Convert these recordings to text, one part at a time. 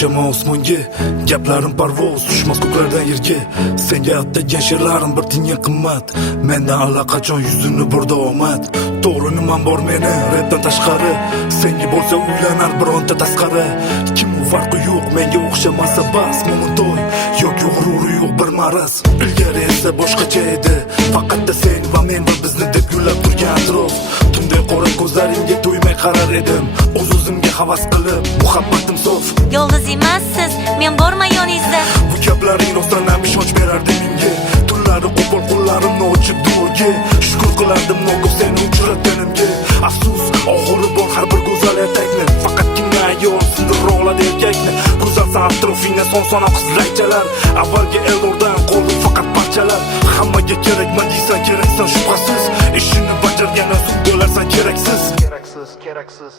uchaman osmonga. Gaplarim parvoz, tushmas ko'klardan yerga. Senga atlagan she'rlarim bir tiyinga qimmat. Mendan allaqachon yuzini burda omad. To'g'ri nimam bor meni rapdan tashqari. Senga bo'lsa uylanar bironta tasqari. Kim farqi yo'q, menga o'xshamasa bas. Mo'mintoy yo'q g'ururi yo'q bir maraz. Ilgari esa boshqacha edi. Faqatda sen va men va bizni deb gullab turgan atrof. Tunday qora ko'zlaringga to'ymay qarar edim. O'z-o'zimga havas qilib, muhabbatim sof. Yolg'iz emassiz, men borman yoningizda. Bu gaplaring rostdan ham ishonch berardi menga. Tunlari qo'pol qo'llarimni ochib duoga. Shukr qilardim nogoh seni uchratganimga. Afsus, oxiri bor har bir go'zal ertakni. Faqatgina ayol sindirib oladi erkakni. Go'zalsan atrofingda son-sona qizlaychalar. Avvalgi Eldordan qoldi faqat parchalar. Hammaga kerakman deysan, keraksan shubhasiz. Ishini bajargandan so'ng bo'larsan keraksiz. Keraksiz.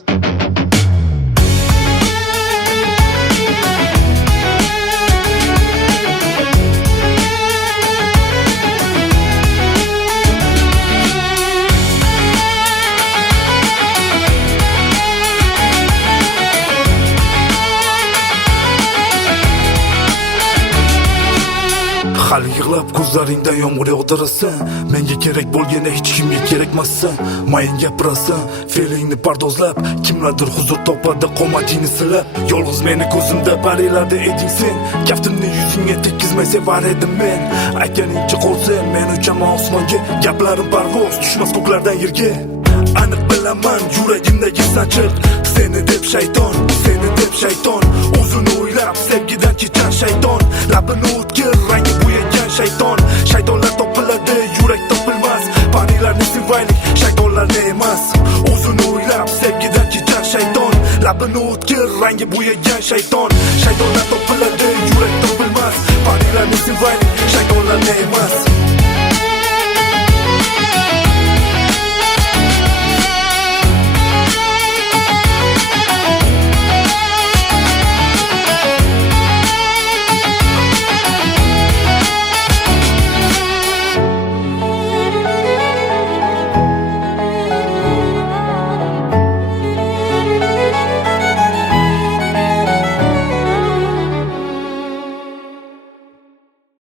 Hali yig'lab ko'zlaringdan yomg'ir yog'dirasan. Menga kerak bo'lganda hech kimga kerakmassan. Mayin gapirasan, fe'lingni pardozlab, kimlardir huzur topadi qomatingni silab. Yolg'iz meni ko'zimda parilarda eding sen. Kaftimni yuzingga tekkizmay sevar edim men. Aytganingcha qolsa men uchaman osmonga. Gaplarim parvoz, tushmas ko'klardan yerga. Aniq bilaman yuragimdagi sanchiq. Seni deb shayton, o'zini o'ylab sevgidan kechar shayton. Labini o'tkir rangi bo'yagan shayton. Shaytonlar topiladi, yurak topilmas. Parilarni sevaylik, shaytonlarni emas. O'zini o'ylab sevgidan kechar shayton. Labini o'tkir rangi bo'yagan shayton. Shaytonlar